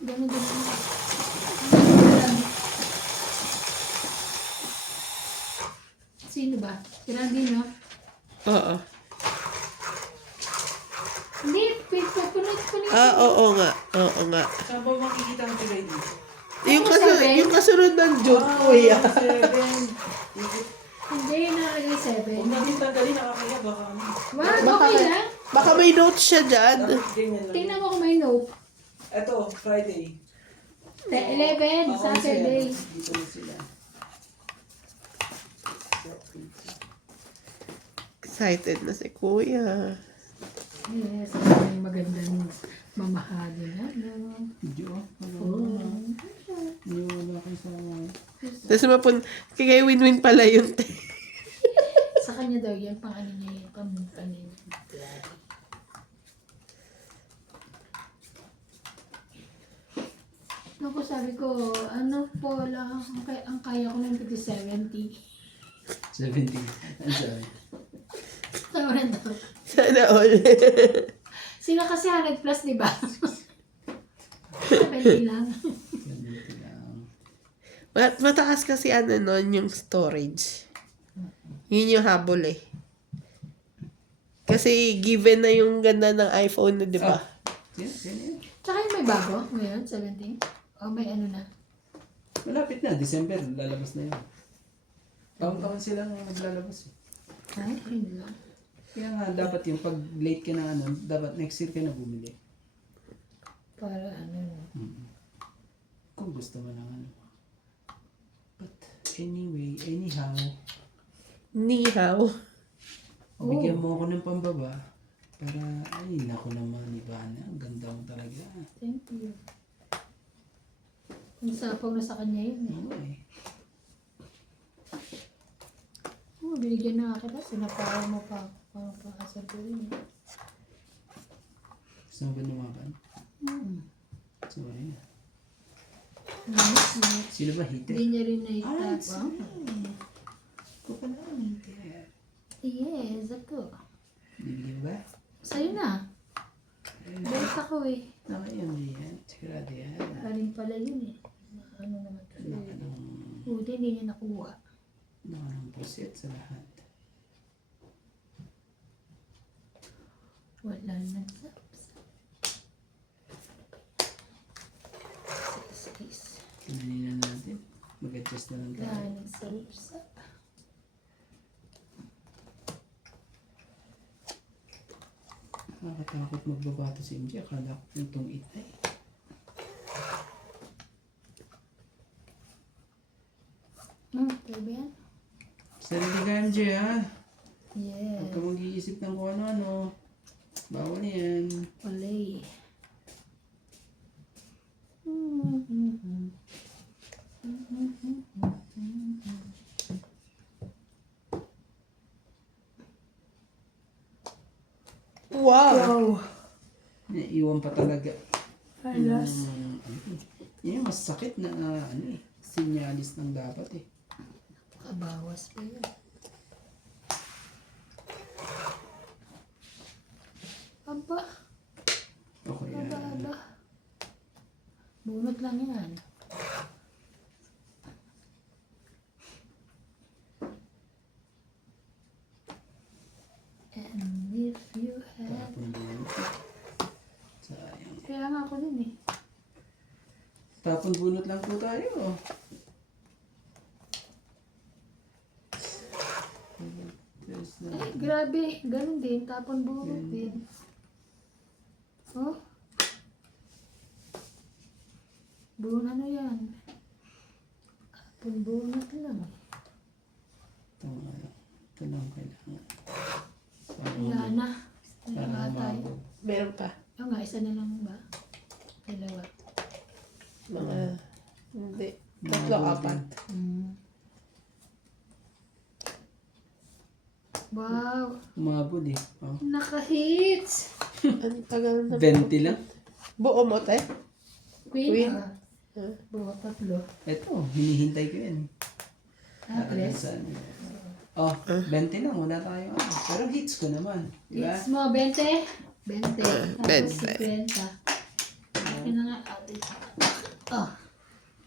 Ganun din. Sino ba? Si Randy, no? Oo. Hindi, punit. Oo nga. Oo nga. Saan ba makikita ang tulay dito? Yung kasunod ng June, kuya. 7. Hindi, nakalagay 7. Huwag natin tanggalin, nakakaya baka ano. Wow, okay lang. Baka may notes siya dyan. Dapat ganyan lang. Tingnan mo kung may note. Ito, Friday. 11, Saturday. Dito na sila. Excited na si kuya. Yes, may magandang mamahali na. Medyo, Oh. Hindi wala kayo sa Tapos kay win-win pala yun. Sa kanya daw yan, pang ano niya yun, pang kanin. Naku, sabi ko, ano po lang, ang kaya ko ng 70. 70. Ano sabi? Tama na daw. Sana all. Sila kasi 100 plus, di ba? 70 lang. 70 lang. Mataas kasi ano nun, yung storage. Yun yung habol eh. Kasi given na yung ganda ng iPhone na, di ba? Yan. Tsaka yung may bago ngayon, 17. O may ano na. Malapit na, December, lalabas na yun. Taon-taon silang naglalabas eh. Ay, hindi lang. Kaya nga, dapat yung pag late ka na ano, dapat next year ka na bumili. Para ano. Kung gusto mo ng ano. But anyway, anyhow, Ni hao. bigyan mo ako ng pambaba para, ay, naku naman, Ivana, ang ganda mo talaga. Thank you. Yung sapaw na sa kanya yun eh. Oo eh. Oh, binigyan na kita. Sinapaw mo pa. Parang pakasal ko rin eh. Gusto mo ba lumaban? So, ayun. Nice. Sino ba hite? Hindi niya rin na-tap. Ko pa na ang hite. Yes, ako. Bibili mo ba? Sa'yo na. Bait ako eh. Ayun, yan. Sigurado yan. Karin pala yun eh. Ano naman to? Anong Buti hindi niya nakuha. pusit sa lahat. Wala nang saps. Sis. Tinanin na natin. Mag-adjust na lang Wala tayo. nang saps. Nakakatakot magbabato si MJ. Akala ko itong itay. Pwede ba yan? Sarili ka MJ ha. Yes. Huwag ka mag-iisip ng kung ano-ano. Bawal yan. Olay. Wow! Naiwan pa talaga. Alas. Yan yung masakit na ano eh. Sinyalis ng dapat eh. Kabawas pa yun. Aba. Okay yan. Aba. Bunot lang yan. And if you have... Tapon bunot. Sayang. Kaya nga ako din eh. Tapon bunot lang po tayo. Ay, grabe. Ganun din. Tapon bunot din. Oh. Ano yan? Tapon bunot lang. Ito lang kailangan. Wala na. Wala Para na tayo. umabot. Meron pa. Yung nga, isa na lang ba? Dalawa. Mga, hindi. Tatlo, apat. Wow! Umabot eh. Oh. Naka-hits! Ang tagal na. 20 lang. Buo mo, te? Queen. Queen. Buwa, tatlo. Ito, hinihintay ko yan. Para dun Tres. sa ano. Oh, 20 lang. Wala tayo. Pero hits ko naman. Di ba? Hits mo, 20. 20. Tapos 20. 50. Akin na nga. Oh.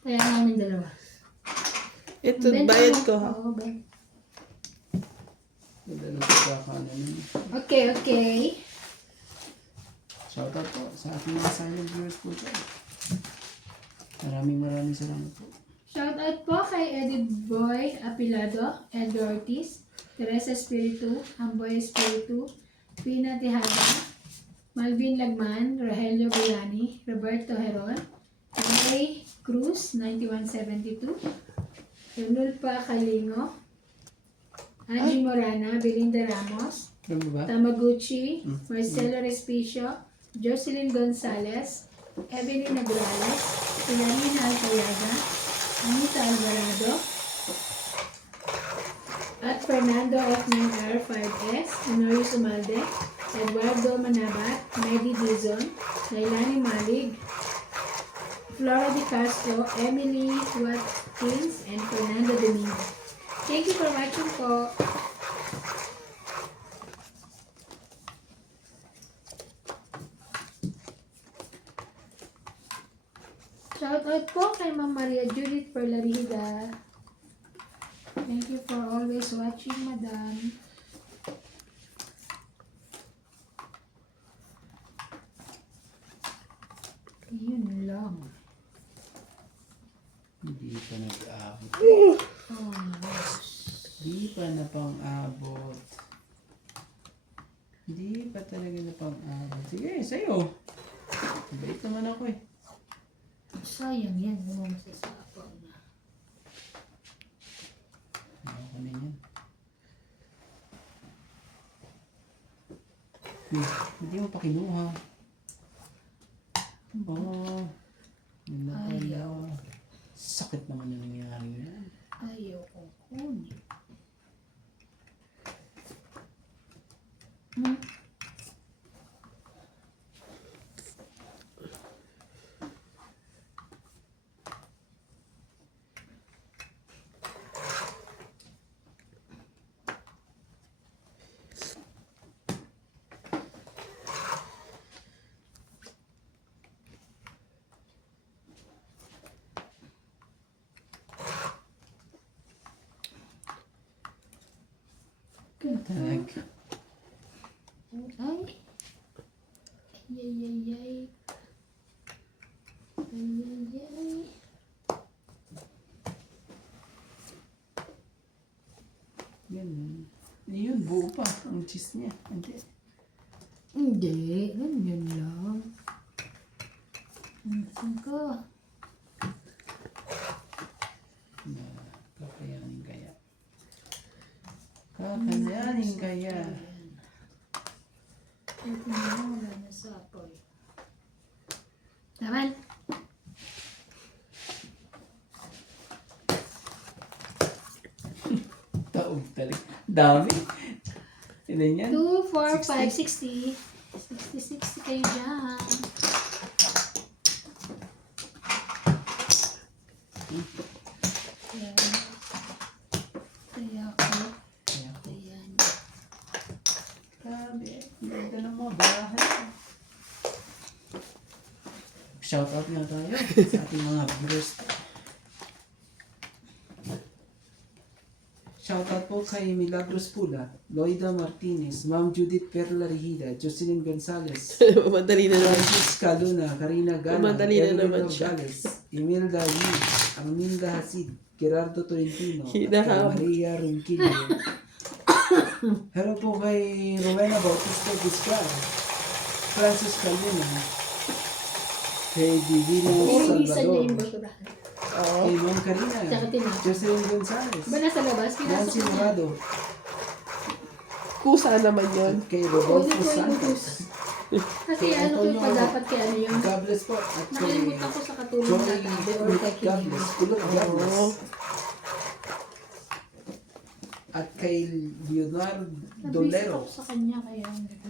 Kaya namin dalawa. Ito, Benta bayad mo. ko ha. Oo, benta. Ganda ng pagkakaano nun. Okay, okay. Shoutout po sa ating mga silent viewers po dyan. Maraming salamat po. Shoutout po kay Edith Boy Apilado, Edgar Ortiz, Teresa Espiritu, Amboy Espiritu, Pina Tejada, Malvin Lagman, Rogelio Villani, Roberto Heron, Ray Cruz, 9172, Renulpa Calingo, Angie Morana, Belinda Ramos, Ano ba? Tamaguchi, Marcelo Respicio, Jocelyn Gonzalez, Evelyn Nagrales, Pilarina Alcayada, Anita Alvarado, at Fernando F9R5S, Honorio Sumalde, Eduardo Manabat, Medi Dizon, Lailani Malig, Flora Di Castro, Emily Watkins, and Fernando Domingo. Thank you for watching po. Shoutout po kay Ma'am Maria Judith Perlarida. Thank you for always watching, Madam. Yun lang. Hindi pa nag-abot. Oh, nice. Hindi pa na pang-abot. Hindi pa talaga na pang-abot. Sige, sa'yo. Bait naman ako eh. Sayang yan. Huwag mo masasapaw na. Ako na yan. Hindi mo pa kinuha. Oo. Yun na pala. Sakit naman yung nangyari yan. Ayaw ko kunin. Hmm? Tag. Ay. Ay, ay, ay, ay. Ay, ay, ay. Yan. Yun, buo pa. Ang cheese niya. Hindi. Hindi, ganyan lang. Saan ka? Na, kakayanin kaya. Kakayanin kaya. Ito na, wala na sa apoy. Naman. Taog talaga. Dami. Ilan yan? 2, 4, 5, 60. 60 kayo dyan. Ayan. Kaya ako. Kaya ako. Ayan. Grabe. Ganda ng mga bahay. Shoutout nga tayo sa ating mga viewers. Shoutout po kay Milagros Pula, Loida Martinez, Ma'am Judith Perla Rigida, Jocelyn Gonzalez, Madali na naman. Francisca Luna, Karina Gana, Madali na Evelyn naman siya. Nogales, Imelda Lee, Arminda Hasid, Gerardo Tolentino, at kay Hinaham. Maria Ronquillo. Hello po kay Rowena Bautista Vizcar, Francis Calvino, kay Divino Pinilisan niya Salvador, yung basurahan. Oo. kay Ma'am Karina, Tsaka tinapay. Jocelyn Gonzalez, Ba nasa labas? Pinasok Nancy niya. Morado, Kusa naman yun. at kay Oo, Rodolfo nagpo yung Santos. Kasi ano ko pa dapat kay ano yung God bless po. At kay nakalimutan ko sa katulong Joey na tabi or kay God Kinig. bless. Kulot God Oo. bless. At kay Leonardo Nabisi Dolero. ako sa kanya kaya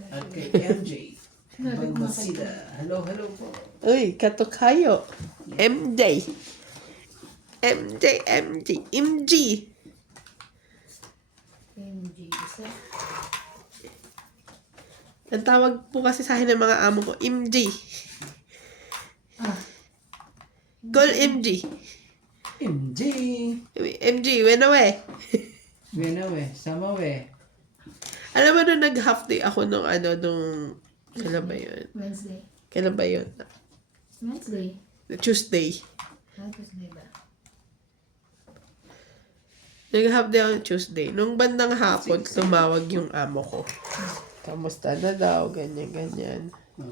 At kay MJ. Sinabi ko Balmasida. Hello, hello po. Uy, katokayo. MJ. MG. MG. Isa. Ang tawag po kasi sa akin ng mga amo ko, MG. Ah. Call MG. MJ. MG, when away. Benawe. Samawe. Alam mo nung nag-half day ako nung kailan ba yun? Wednesday. Kailan ba yun? Wednesday. Tuesday. Tuesday ba? Nag-half day ako Tuesday. Nung bandang hapon, tumawag yung amo ko. Kamusta na daw, ganyan. Oh.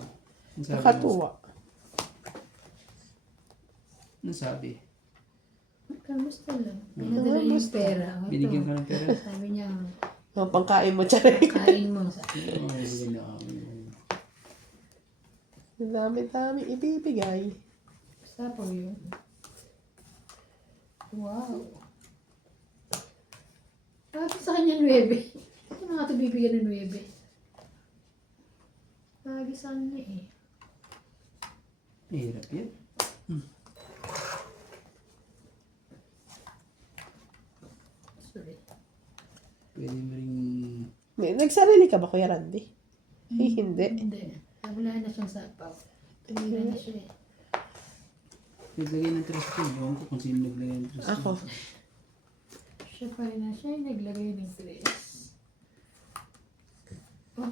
Ang sabi mo? Nakatuwa. Ano sabi? Kamusta lang? Pinadala yung pera. O, ito. Binigyan ka ng pera? Sabi niya, Ang pangkain mo, Charay. kain mo. Sabi. Oo, binigyan na ako. Ang dami-dami ibibigay. Basta po yun. Wow. Sabi sa kanya 9. Ano nga ito bibigyan ng 9? Sabi sa kanya eh. Mahirap yan. Sorry. Pwede mo rin... Nagsarili ka ba, Kuya Randy? Ay, hindi. Hindi. Wala na siyang sapaw. Tumira na siya eh. Naglagay ng trust ko. Ewan ko kung sino naglagay ng trust Ako. Siya pa rin na siya yung naglagay ng dress. Oh,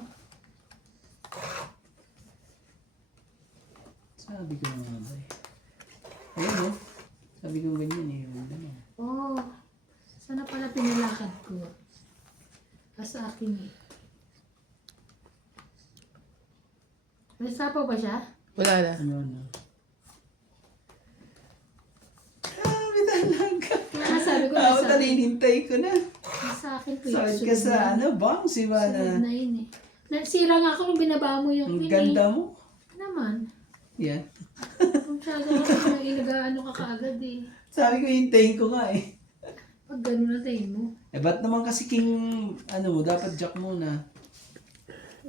Sabi ko nga ba eh. Ayun o. Sabi ko ganyan eh. Wala na. oh. Sana pala pinalakad ko. Sa akin eh. May sapaw ba siya? Wala na. Ano na? Grabe talaga. Kaya sabi ko Ako nasa, talinintay ko na. nasa akin po Sakit ka sa ano, bang si Sunod Bana. na yun eh. Nasira nga ako nung binaba mo yung Ang ganda mo. Naman. Yan. Kung siya gano'n, inagaan ka kaagad eh. Sabi ko hintayin ko nga eh. Pag gano'n na tayo mo. Eh ba't naman kasi king, ano mo, dapat jack muna.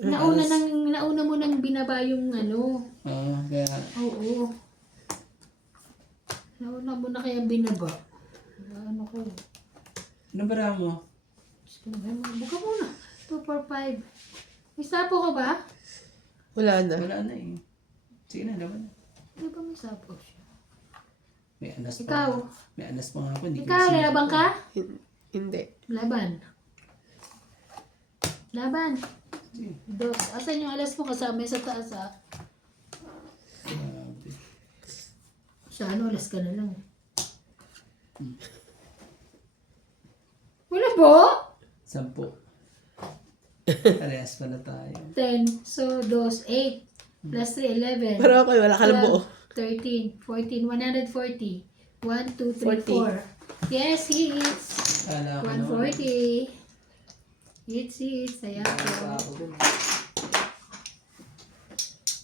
Nauna mo nang binaba yung ano. Oo, kaya, Oo. Nauna mo na kaya binaba. Ano ko? ano ba mo? Buka muna. 245. May sapo ka ba? Wala na. Wala na eh. Sige na, laban na. Di ba may sapo siya? May anas pa. Ikaw? May anas pa nga ako. Hindi ko Ikaw, kasi- lalaban ka? Hindi. Laban. Laban. Sige. Dos. Asan yung alas mo kasama sa taas ah? Grabe. Siya ano, alas ka na lang. Wala po? 10. Parehas pala tayo. 10. So, 2, 8. Plus 3, 11. Pero ako, wala ka ng buo. 13, 14, 140. 1, 2, 3, 40. 4. Yes, hits. Kala ko naman. 140. Hits. Saya Kala ko. ako dun.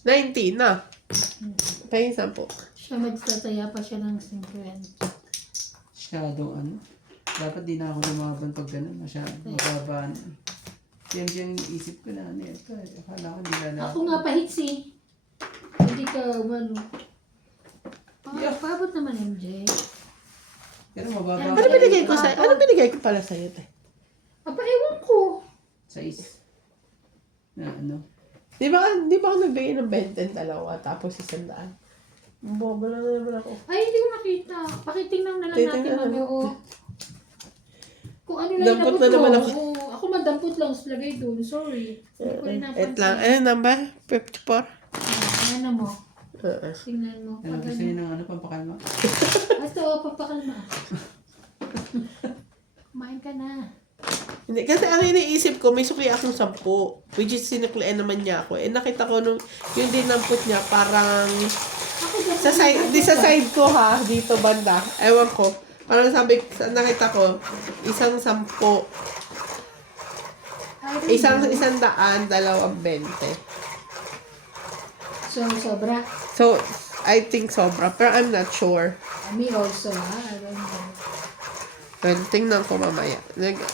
19 na. Pahing 10. Siya magtataya pa siya ng 50. Shadow ano? Dapat di na ako lumaban pag gano'n. Masyado mababa na. Yan yung isip ko na ano ito. Akala ko nilala. Ako nga pa hits eh. Hindi ka, ano. Yeah. Paabot naman MJ. Pero mababa Ano binigay ko sa'yo? Ano binigay ko pala sa'yo, te? Aba, ewan ko. sa is. Na ano? Di ba ako nagbigay ng 20 dalawa, tapos 100? Bobo lang naman ako. Ay, hindi ko nakita. Pakitingnan na lang natin Titingnan ano. natin. Oo. Kung ano lang Dampot inabot na naman mo. ako. Oo, ako madampot lang sa lagay doon. Sorry. Hindi ko rin Wait lang. napansin. Ano number? 54? Ano mo? Oo. Tingnan mo. Ano Pag gusto niyo ng ano pampakalma? Ito, papakalma. Kumain ka na. Hindi, kasi ang iniisip ko, may sukli akong 10. Which is sinuklian naman niya ako. Eh, nakita ko nung, yung dinampot niya, parang, Ako dyan. sa side ko ha, dito banda. Ewan ko. Parang sabi, nakita ko, isang 10. Isang 100, 20. So, sobra. So, I think sobra. Pero I'm not sure. Me also, ha? I don't know. Well, tingnan ko mamaya.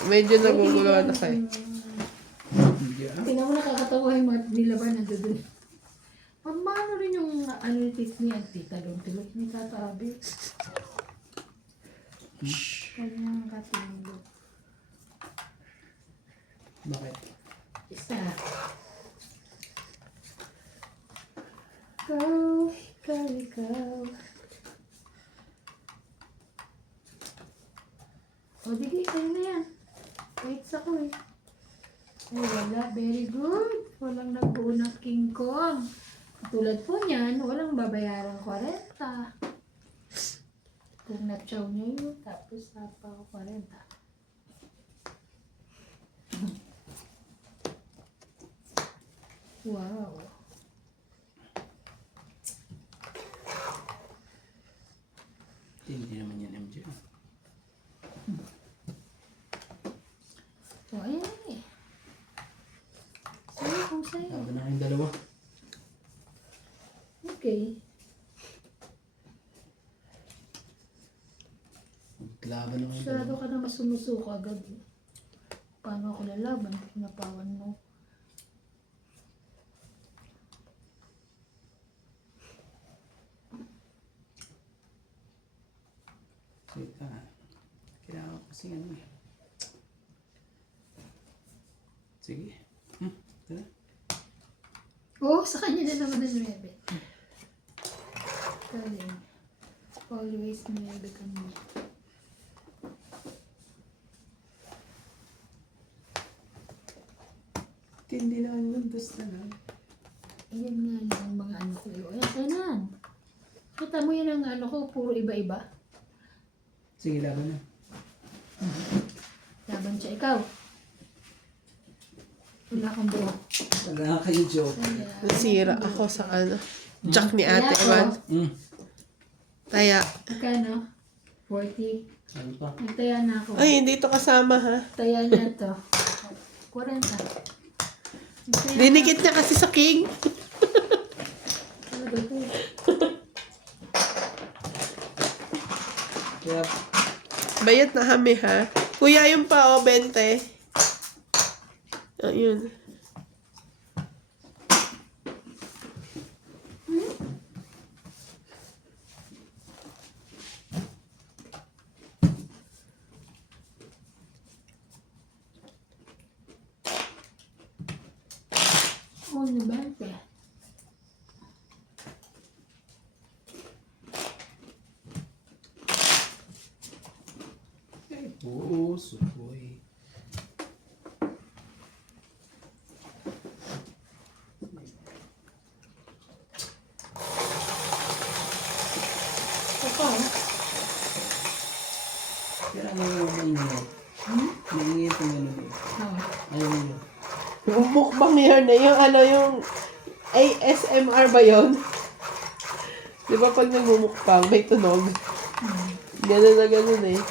Medyo naguguluhan na kayo. Hindi ah. Tingnan mo nakakatawa yung mga nilaban na doon. Paano rin yung ano ni Tita doon? Tulog ni Tata Abi. Kanyang katulog. Bakit? Isa. Ikaw. O, di kayo na yan. Wait ako eh. Ay, wala. Very good. Walang nagbuo ng King Kong. Tulad po niyan, walang babayaran 40. Kung na-chow niyo yun, tapos napa ko 40. Wow. Hindi naman yan, MJ. O, ayan eh. Sa'yo kung sa'yo. Laban na kayong dalawa. Okay. Laban na kayong Masyado dalawa. ka na masumusuko agad. Paano ako lalaban? Pinapawan mo. Teka. Kailangan ko kasi ano eh. Sige. Tara. Oh, sa kanya na naman ang 9. Galing. Always 9 kami. Hindi lang yun. Dos na lang. Ayan nga lang ang mga ano ko. Ayan, kanan. Kita mo yan ang ano ko, puro iba-iba. Sige, laban na. Laban siya, ikaw. Wala kang buo. Wala kayo joke. Nasira ako sa ano. Jack ni Ate Kaya Ewan. Taya. Magkano? 40. Ano pa? Nagtaya na ako. Ay, hindi to kasama ha. Taya na to. 40. Nagtaya Dinikit niya kasi sa king. Talaga po. Kaya, Bayad na kami ha. Kuya, yung pa o, 20. Ayun. Oh, nabante. oo, sukoy. Ito. Kaya ano yung maingay? Maingay itong ano eh. Oh. Ayaw mo. Yung mukbang yun na yung ano yung ASMR ba yun? Di ba pag nagmumukbang, may tunog? Ganun na ganun eh.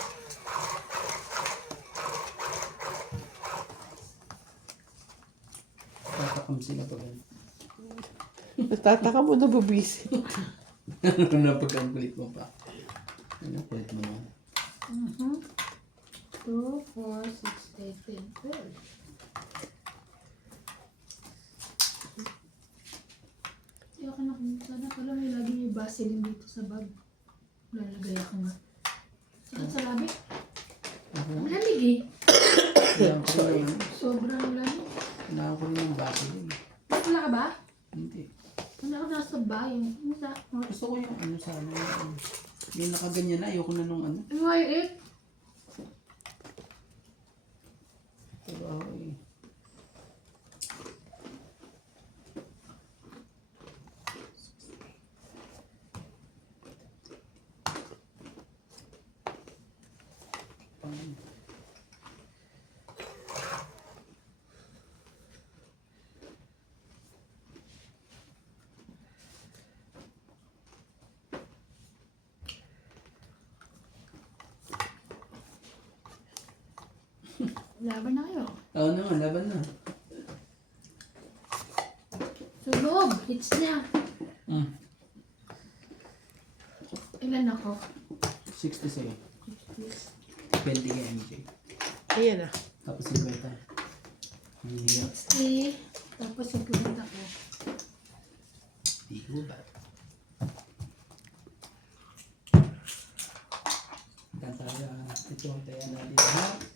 Tatakam sila pag ano. Natataka mo na bubisi. Ano na pag ang kulit mo pa? Ano kulit mo naman? 2, 4, 6, 8, 10, 12. Kaya ka na kung sana pala may lagi may Vaseline dito sa bag. Lalagay ako nga. Sakit sa labi. Ang lamig eh. Kailangan ko rin naman. Sobrang lamig. Kailangan ko rin ng baso din. Wala ka ba? Hindi. Wala ka nasa bahay. Gusto ko yung ano sana. Yung nakaganyan na. Ayoko na nung ano. Why it? Trabaho eh. Laban na kayo. Oo naman, laban na. Sunog. Hits niya. Ilan ako? 60 sa'yo. 20 kay MJ. Ayan na. Tapos 50. Hinihiya. 60. Tapos 50 ko. gubat. Kanta ito ang tayo natin lahat.